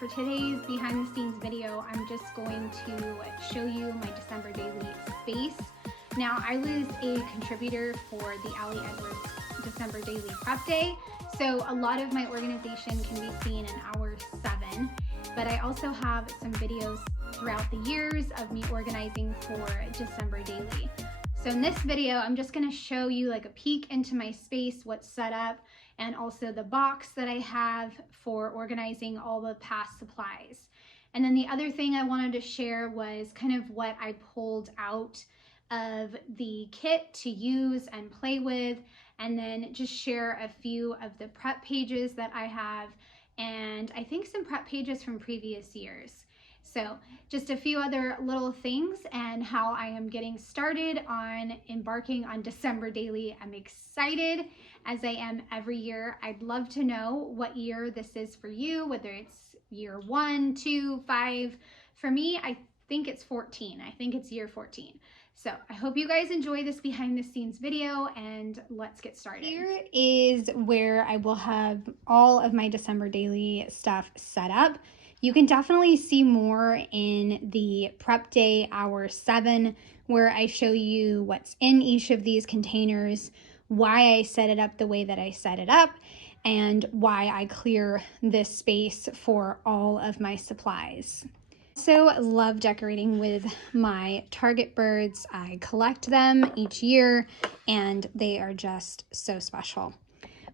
for today's behind the scenes video, I'm just going to show you my December daily space. Now, I was a contributor for the Allie Edwards December daily prep day, so a lot of my organization can be seen in hour 7, but I also have some videos throughout the years of me organizing for December daily. So in this video, I'm just going to show you like a peek into my space, what's set up, and also the box that I have for organizing all the past supplies. And then the other thing I wanted to share was kind of what I pulled out of the kit to use and play with, and then just share a few of the prep pages that I have, and I think some prep pages from previous years. So just a few other little things and how I am getting started on embarking on December daily. I'm excited, as I am every year. I'd love to know what year this is for you, whether it's year 1, 2, 5. For me, I think it's 14. I think it's year 14. So I hope you guys enjoy this behind the scenes video, and let's get started. Here is where I will have all of my December daily stuff set up. You can definitely see more in the prep day hour 7, where I show you what's in each of these containers, why I set it up the way that I set it up, and why I clear this space for all of my supplies. So love decorating with my Target birds. I collect them each year and they are just so special.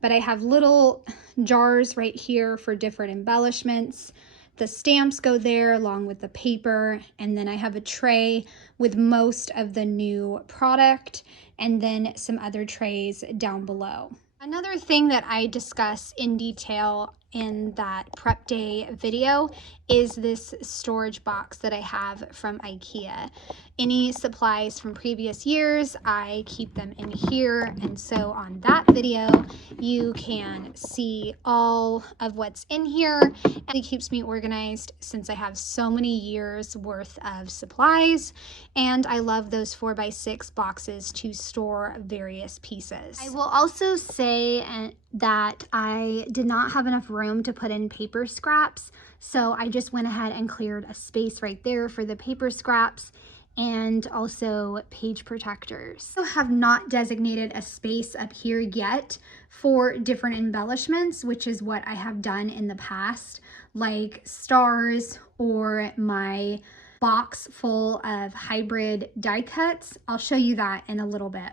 But I have little jars right here for different embellishments. The stamps go there along with the paper, and then I have a tray with most of the new product and then some other trays down below. Another thing that I discuss in detail in that prep day video is this storage box that I have from IKEA. Any supplies from previous years, I keep them in here, and so on that video you can see all of what's in here, and it keeps me organized since I have so many years worth of supplies, and I love those 4x6 boxes to store various pieces. I will also say that I did not have enough room to put in paper scraps, so I just went ahead and cleared a space right there for the paper scraps and also page protectors. I have not designated a space up here yet for different embellishments, which is what I have done in the past, like stars or my box full of hybrid die cuts. I'll show you that in a little bit.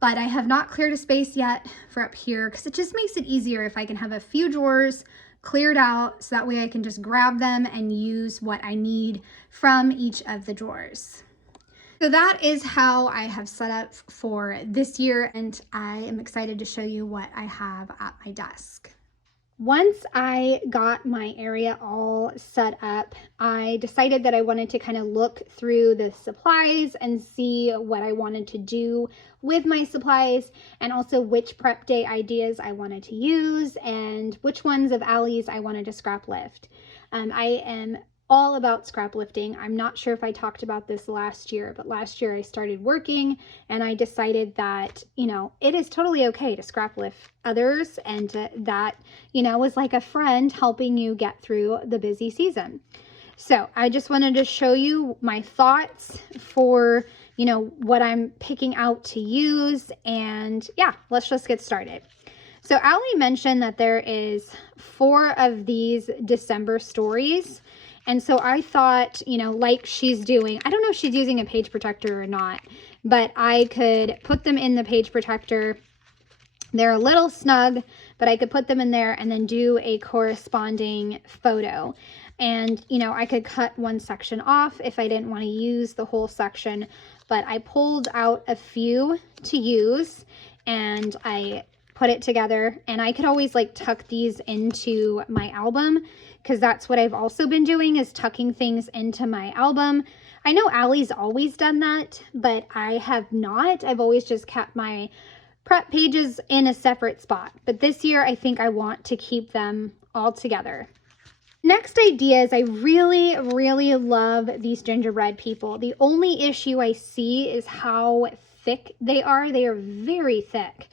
But I have not cleared a space yet for up here because it just makes it easier if I can have a few drawers cleared out, so that way I can just grab them and use what I need from each of the drawers. So that is how I have set up for this year, and I am excited to show you what I have at my desk. Once I got my area all set up, I decided that I wanted to kind of look through the supplies and see what I wanted to do with my supplies, and also which prep day ideas I wanted to use and which ones of Allie's I wanted to scrap lift. I am all about scrap lifting. I'm not sure if I talked about this last year, but last year I started working and I decided that, it is totally okay to scrap lift others, and that, was like a friend helping you get through the busy season. So I just wanted to show you my thoughts for, what I'm picking out to use, and yeah, let's just get started. So Allie mentioned that there is 4 of these December stories. And so I thought, like she's doing, I don't know if she's using a page protector or not, but I could put them in the page protector. They're a little snug, but I could put them in there and then do a corresponding photo. And, I could cut one section off if I didn't want to use the whole section, but I pulled out a few to use and I put it together, and I could always like tuck these into my album, because that's what I've also been doing, is tucking things into my album. I know Allie's always done that, but I have not. I've always just kept my prep pages in a separate spot, but this year I think I want to keep them all together. Next idea is I really, really love these gingerbread people. The only issue I see is how thick they are. They are very thick.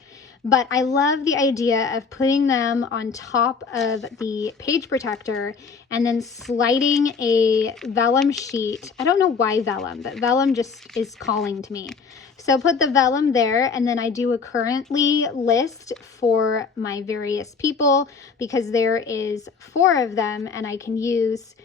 but I love the idea of putting them on top of the page protector and then sliding a vellum sheet. I don't know why vellum, but vellum just is calling to me. So put the vellum there, and then I do a currently list for my various people because there is 4 of them and I can use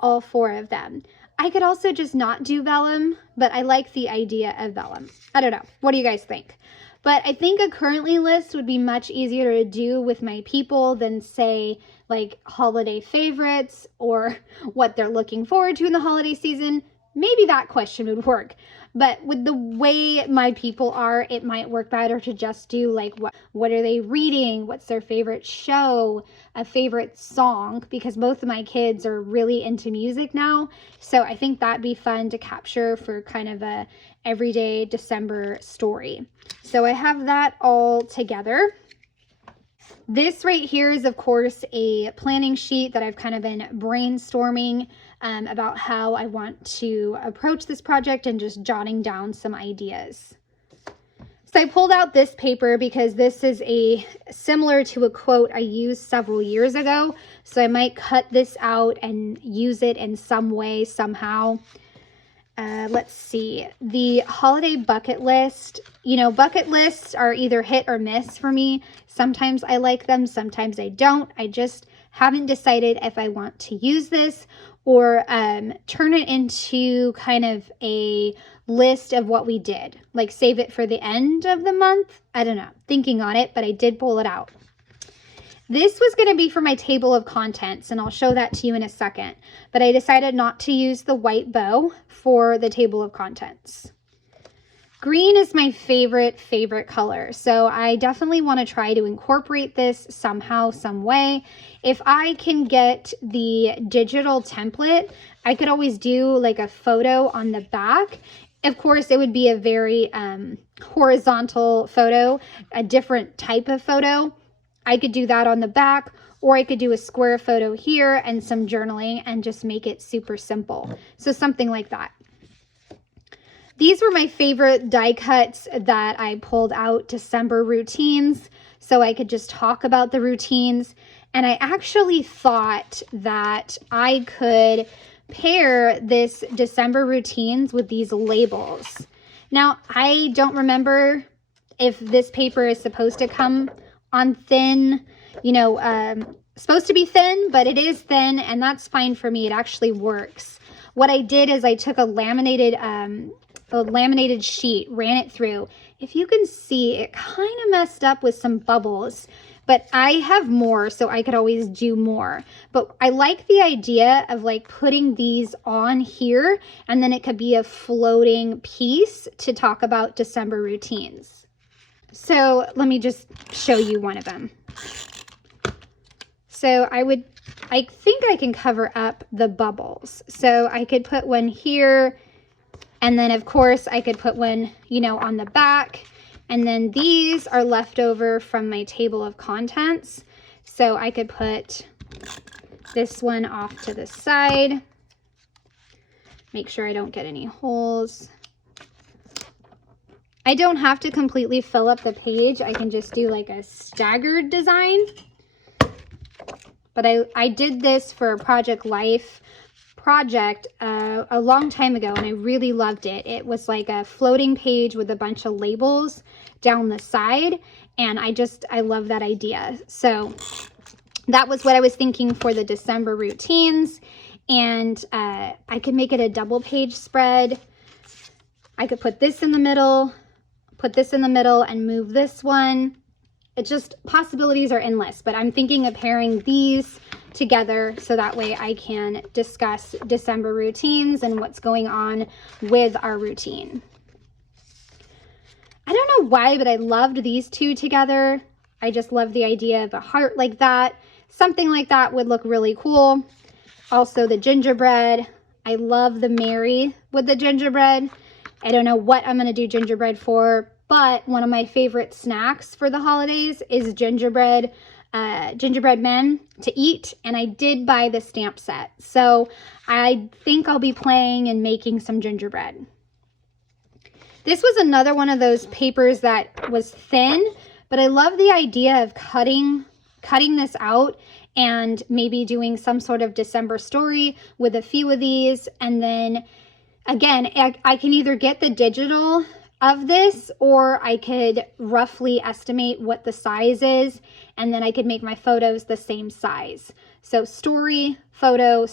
all 4 of them. I could also just not do vellum, but I like the idea of vellum. I don't know. What do you guys think? But I think a currently list would be much easier to do with my people than, say, like holiday favorites or what they're looking forward to in the holiday season. Maybe that question would work. But with the way my people are, it might work better to just do like what are they reading? What's their favorite show? A favorite song? Because both of my kids are really into music now. So I think that'd be fun to capture for kind of a everyday December story. So I have that all together. This right here is, of course, a planning sheet that I've kind of been brainstorming about how I want to approach this project and just jotting down some ideas. So I pulled out this paper because this is similar to a quote I used several years ago. So I might cut this out and use it in some way, somehow. Let's see, the holiday bucket list. You know, bucket lists are either hit or miss for me. Sometimes I like them, sometimes I don't. I just haven't decided if I want to use this or turn it into kind of a list of what we did. Like save it for the end of the month. I don't know, thinking on it, but I did pull it out. This was going to be for my table of contents, and I'll show that to you in a second. But I decided not to use the white bow for the table of contents. Green is my favorite color, so I definitely want to try to incorporate this somehow, some way. If I can get the digital template, I could always do like a photo on the back. Of course, it would be a very horizontal photo, a different type of photo. I could do that on the back, or I could do a square photo here and some journaling and just make it super simple. So something like that. These were my favorite die cuts that I pulled out, December routines, so I could just talk about the routines. And I actually thought that I could pair this December routines with these labels. Now, I don't remember if this paper is supposed to come on thin, you know, supposed to be thin, but it is thin, and that's fine for me. It actually works. What I did is I took a laminated sheet, ran it through. If you can see, it kind of messed up with some bubbles, but I have more, so I could always do more. But I like the idea of like putting these on here, and then it could be a floating piece to talk about December routines. So let me just show you one of them. So I think I can cover up the bubbles. So I could put one here, and then of course I could put one, you know, on the back. And then these are left over from my table of contents. So I could put this one off to the side. Make sure I don't get any holes. I don't have to completely fill up the page. I can just do like a staggered design. But I did this for a Project Life project a long time ago, and I really loved it. It was like a floating page with a bunch of labels down the side, and I love that idea. So that was what I was thinking for the December routines, and I could make it a double page spread. I could put this in the middle, and move this one. It's just, possibilities are endless, but I'm thinking of pairing these together so that way I can discuss December routines and what's going on with our routine. I don't know why, but I loved these two together. I just love the idea of a heart like that. Something like that would look really cool. Also the gingerbread. I love the Mary with the gingerbread. I don't know what I'm going to do gingerbread for, but one of my favorite snacks for the holidays is gingerbread men to eat, and I did buy the stamp set. So I think I'll be playing and making some gingerbread. This was another one of those papers that was thin, But I love the idea of cutting this out and maybe doing some sort of December story with a few of these. And then again, I can either get the digital of this, or I could roughly estimate what the size is, and then I could make my photos the same size. So story, photo,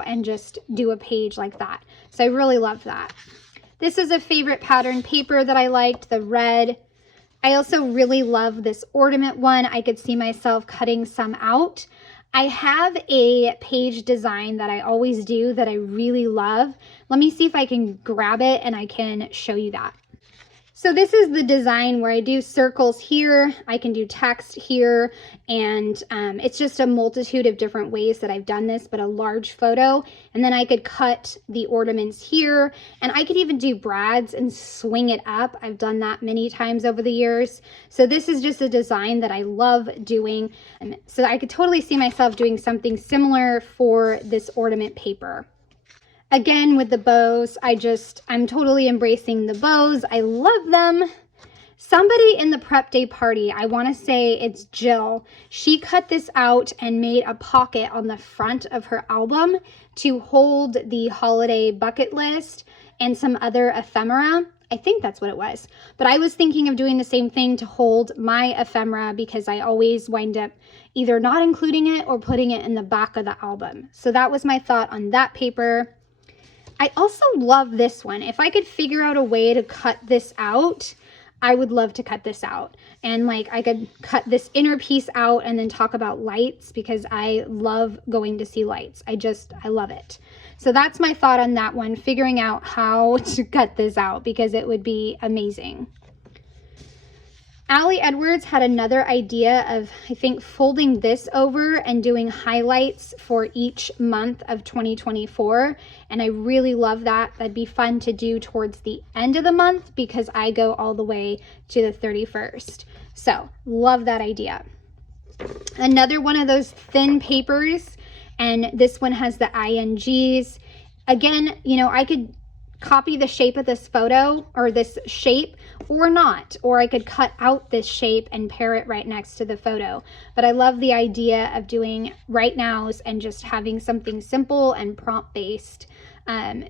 and just do a page like that. So I really love that. This is a favorite pattern paper that I liked, the red. I also really love this ornament one. I could see myself cutting some out. I have a page design that I always do that I really love. Let me see if I can grab it and I can show you that. So this is the design where I do circles here, I can do text here, and it's just a multitude of different ways that I've done this, but a large photo. And then I could cut the ornaments here, and I could even do brads and swing it up. I've done that many times over the years. So this is just a design that I love doing. And so I could totally see myself doing something similar for this ornament paper. Again, with the bows, I'm totally embracing the bows. I love them. Somebody in the prep day party, I want to say it's Jill, she cut this out and made a pocket on the front of her album to hold the holiday bucket list and some other ephemera. I think that's what it was. But I was thinking of doing the same thing to hold my ephemera, because I always wind up either not including it or putting it in the back of the album. So that was my thought on that paper. I also love this one. If I could figure out a way to cut this out, I would love to cut this out. And like I could cut this inner piece out and then talk about lights, because I love going to see lights. I love it. So that's my thought on that one, figuring out how to cut this out, because it would be amazing. Allie Edwards had another idea of, I think, folding this over and doing highlights for each month of 2024. And I really love that. That'd be fun to do towards the end of the month, because I go all the way to the 31st. So love that idea. Another one of those thin papers, and this one has the INGs. Again, you know, I could copy the shape of this photo, or this shape, or not, or I could cut out this shape and pair it right next to the photo. But I love the idea of doing right nows and just having something simple and prompt based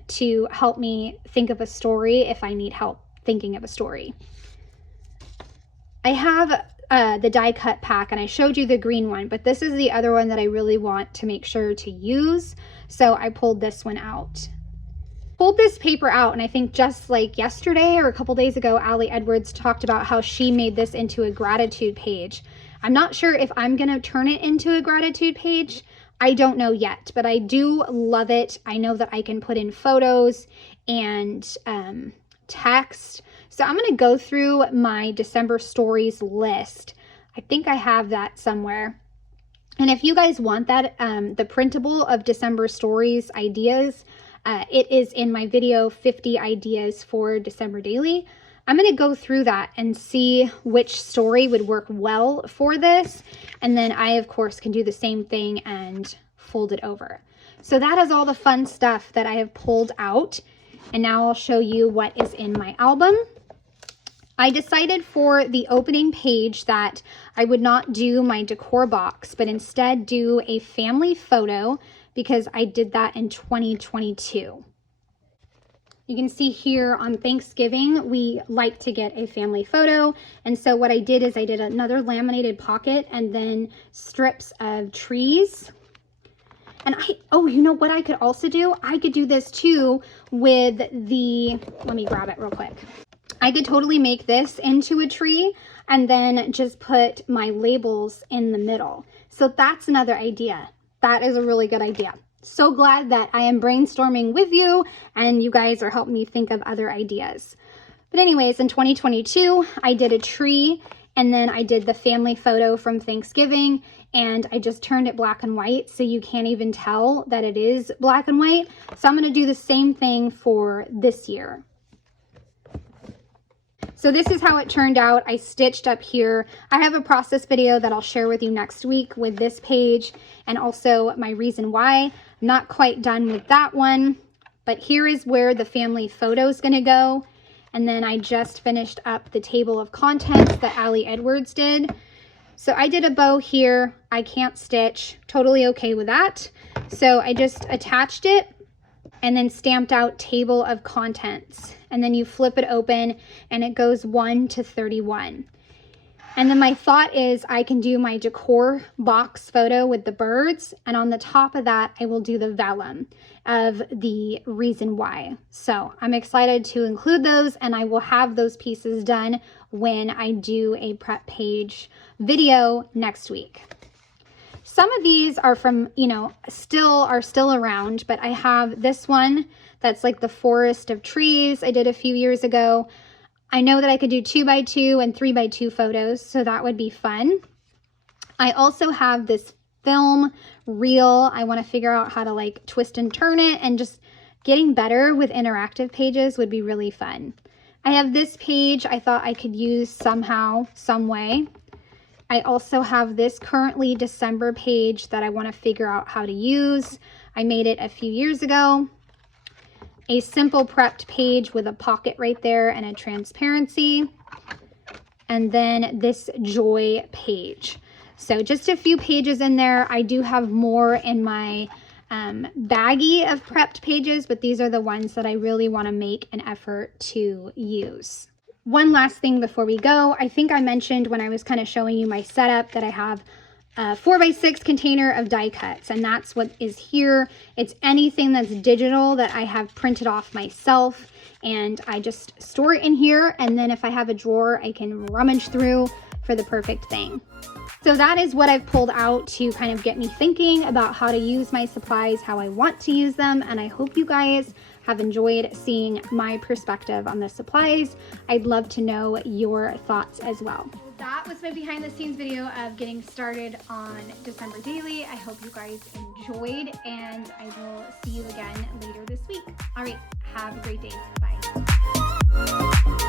to help me think of a story if I need help thinking of a story. I have the die cut pack, and I showed you the green one, but this is the other one that I really want to make sure to use. So I pulled this one out. Pulled this paper out, and I think just like yesterday or a couple days ago, Allie Edwards talked about how she made this into a gratitude page. I'm not sure if I'm gonna turn it into a gratitude page. I don't know yet, but I do love it. I know that I can put in photos and text. So I'm gonna go through my December stories list. I think I have that somewhere. And if you guys want that, the printable of December stories ideas, it is in my video 50 ideas for December daily. I'm going to go through that and see which story would work well for this. And then I, of course, can do the same thing and fold it over. So that is all the fun stuff that I have pulled out. And now I'll show you what is in my album. I decided for the opening page that I would not do my decor box, but instead do a family photo, because I did that in 2022. You can see here on Thanksgiving, we like to get a family photo. And so what I did is I did another laminated pocket and then strips of trees. And you know what I could also do? I could do this too with the, let me grab it real quick. I could totally make this into a tree and then just put my labels in the middle. So that's another idea. That is a really good idea. So glad that I am brainstorming with you and you guys are helping me think of other ideas. But anyways, in 2022, I did a tree, and then I did the family photo from Thanksgiving, and I just turned it black and white so you can't even tell that it is black and white. So I'm going to do the same thing for this year. So this is how it turned out. I stitched up here. I have a process video that I'll share with you next week with this page, and also my reason why. I'm not quite done with that one, but here is where the family photo is going to go. And then I just finished up the table of contents that Allie Edwards did. So I did a bow here. I can't stitch, totally okay with that. So I just attached it and then stamped out table of contents. And then you flip it open and it goes 1 to 31. And then my thought is I can do my decor box photo with the birds, and on the top of that I will do the vellum of the reason why. So I'm excited to include those, and I will have those pieces done when I do a prep page video next week. Some of these are from, still around, but I have this one that's like the forest of trees I did a few years ago. I know that I could do 2x2 and 3x2 photos, so that would be fun. I also have this film reel. I want to figure out how to like twist and turn it, and just getting better with interactive pages would be really fun. I have this page I thought I could use somehow, some way. I also have this currently December page that I want to figure out how to use. I made it a few years ago. A simple prepped page with a pocket right there and a transparency. And then this joy page. So just a few pages in there. I do have more in my baggie of prepped pages, but these are the ones that I really want to make an effort to use. One last thing before we go. I think I mentioned when I was kind of showing you my setup that I have a 4x6 container of die cuts, and that's what is here. It's anything that's digital that I have printed off myself, and I just store it in here, and then if I have a drawer I can rummage through for the perfect thing. So that is what I've pulled out to kind of get me thinking about how to use my supplies, how I want to use them, and I hope you guys have enjoyed seeing my perspective on the supplies. I'd love to know your thoughts as well. That was my behind the scenes video of getting started on December Daily. I hope you guys enjoyed, and I will see you again later this week. All right, have a great day. Bye.